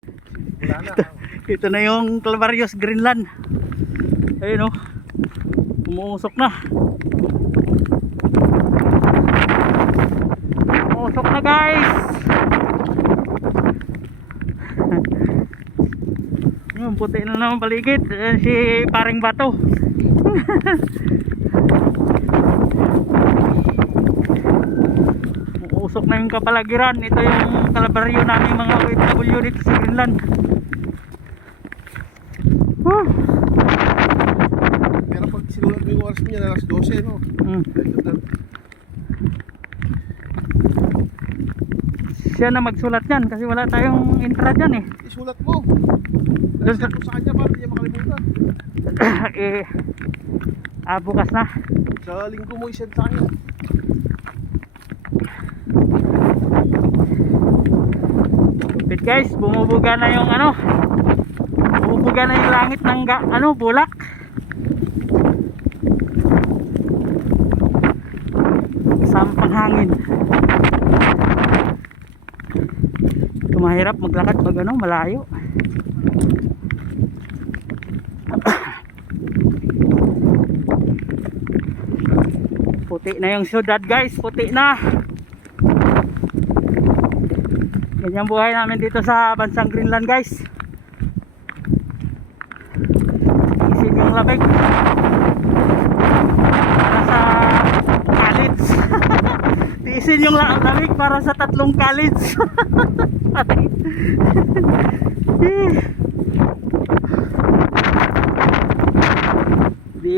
Ito na yung Calvarios Greenland. Ayun oh. Umuusok na. Umuusok na guys. Yung puti na naman paligid. Si paring bato. Umuusok na yung kapalagiran. Ito yung kalabaryo namin mga OFW dito sa Greenland. Pero pag sinulat mo yung oras mo niya, alas 12, no? Siya na magsulat yan kasi wala tayong intra dyan eh. Isulat mo. Doon Nasulat mo sa kanya para hindi niya makalimutan. Bukas na. Sa linggo mo isend sa kanya. But guys, bumubuga na yung ano. Bumubuga na yung langit ng bulak. Sampang hangin. Mahirap maglakad pag ano, malayo. Puti na yung syudad guys, puti na. Ganyan buhay namin dito sa bansang Greenland guys. Isin yung labig para sa college. Tiisin yung lamig para sa 3 college.